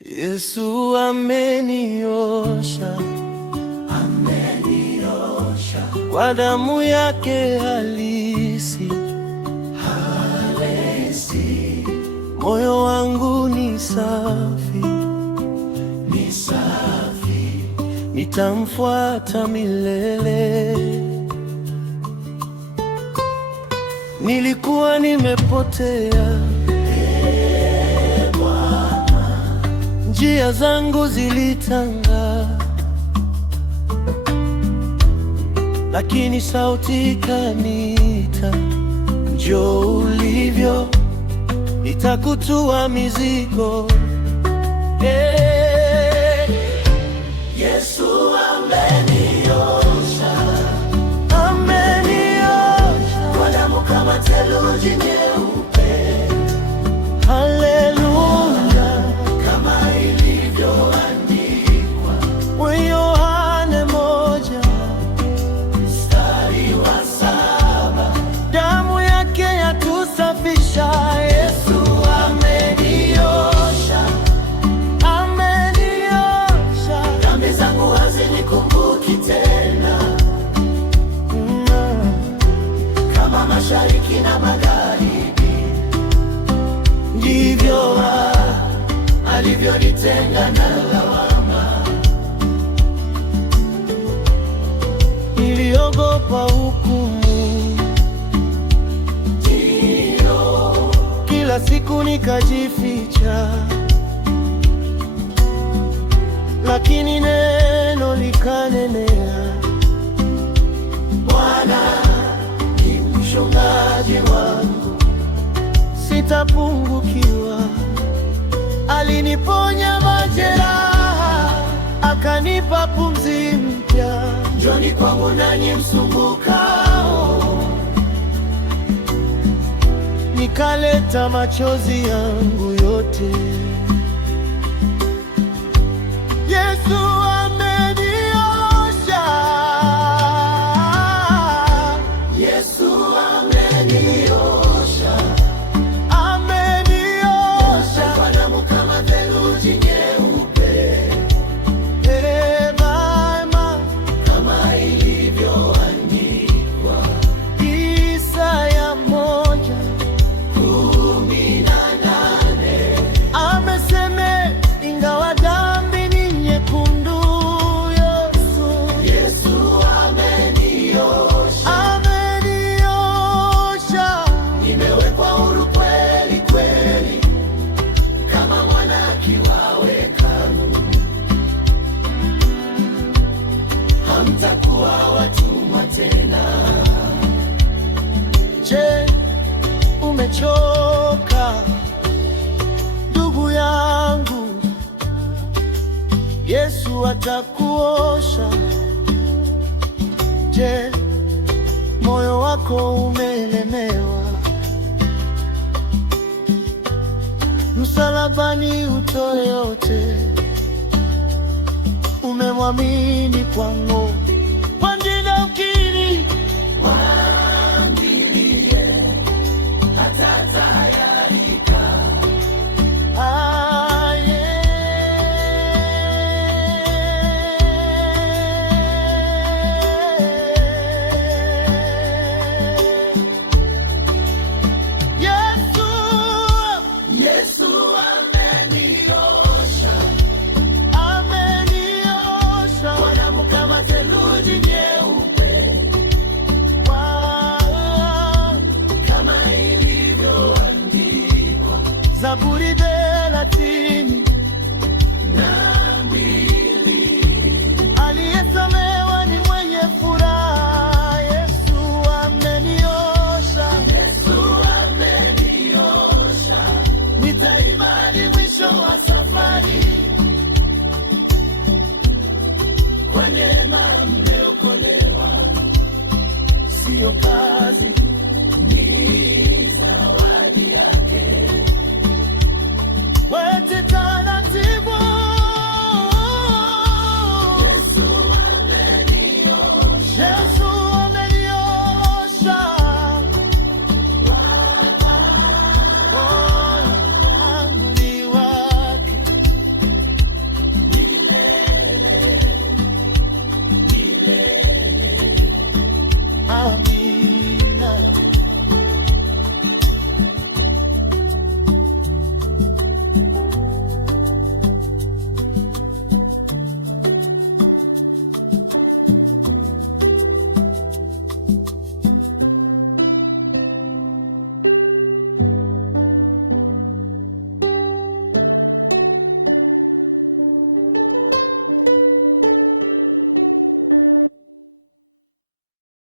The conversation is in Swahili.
Yesu ameniosha, kwa damu yake halisi. Moyo wangu ni safi, nitamfuata milele. Nilikuwa nimepotea, njia zangu zilitanga, lakini sauti ikaniita, njoo ulivyo, nitakutua mizigo. Yesu ameniosha, kwa damu kama theluji nyeupe. Haleluya, kama ilivyoandikwa Yohane 1:7, damu yake yatusafisha. Yesu ameniosha, dhambi zangu hazinikumbuki tena. Kama mashariki na magharibi, ndivyo alivyonitenga na lawama. Niliogopa hukumu, kila siku nikajificha, lakini neno likanenea, Bwana ni mchungaji wangu, sitapungukiwa. Aliniponya majeraha, akanipa pumzi mpya. Njoni kwangu nanyi msumbukao, nikaleta machozi yangu yote. Yesu ameniosha, Yesu ameniosha, kwa damu kama theluji nyeupe. Kama ilivyoandikwa Isaya 1:18, amesema ingawa dhambi ni nyekundu, Yesu ameniosha, nimewekwa huru kweli kweli, kama mwana akiwa hekalu. Hamtakuwa watumwa tena. Je, umechoka ndugu yangu? Yesu atakuosha. Je, moyo wako umelemewa? Msalabani utoe yote, umemwamini kwangu.